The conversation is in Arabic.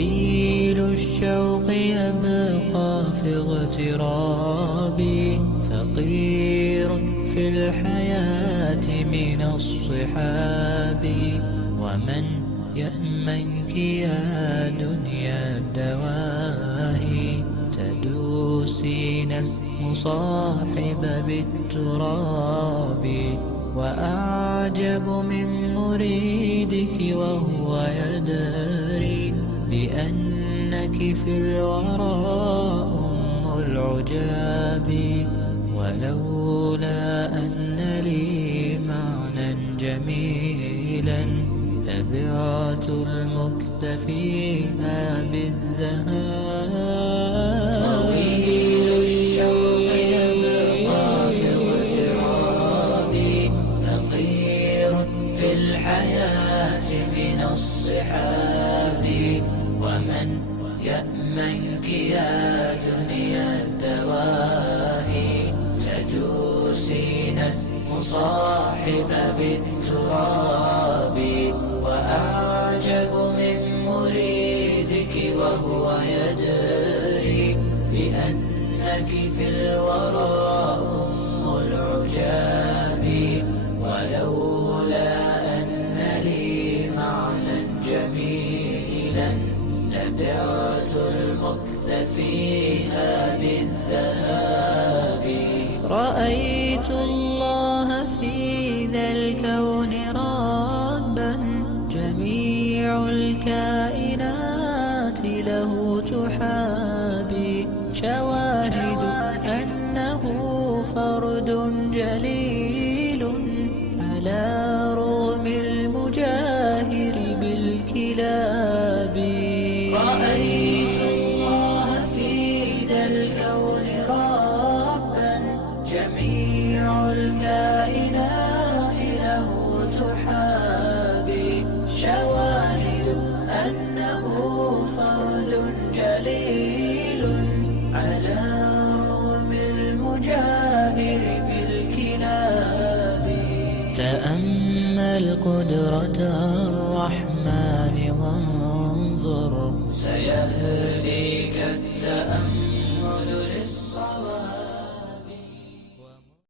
طويل الشوق يبقى في اغترابي، فقير في الحياة من الصحاب. ومن يأمنك يا دنيا الدواهي، تدوسين المصاحب بالتراب. وأعجب من مريدك وهو يدري بأنك في الورى أم العجاب. ولولا أن لي معنى جميلا لبعت المكث فيها بالذهاب. طويل الشوق يبقى في اغترابي، فقير في الحياة من الصحاب. ومن يأمنك يا دنيا الدواهي، تدوسين المصاحب بالتراب. وأعجب من مريدك وهو يدري بأنك في الورى أم العجاب. ولولا أن لي معنى جميلا لبعت المكث فيها بالذهاب. رأيت الله في ذا الكون ربا، جميع الكائنات له تحابي. شواهد أنه فرد جليل على رغم المجاهر بالكلاب. رأيت الله في ذا الكون ربا، جميع الكائنات له تحابي. شواهد أنه فرد جليل على رغم المجاهر بالكلاب. تأمل قدرة الرحمن وانظر، سيهدي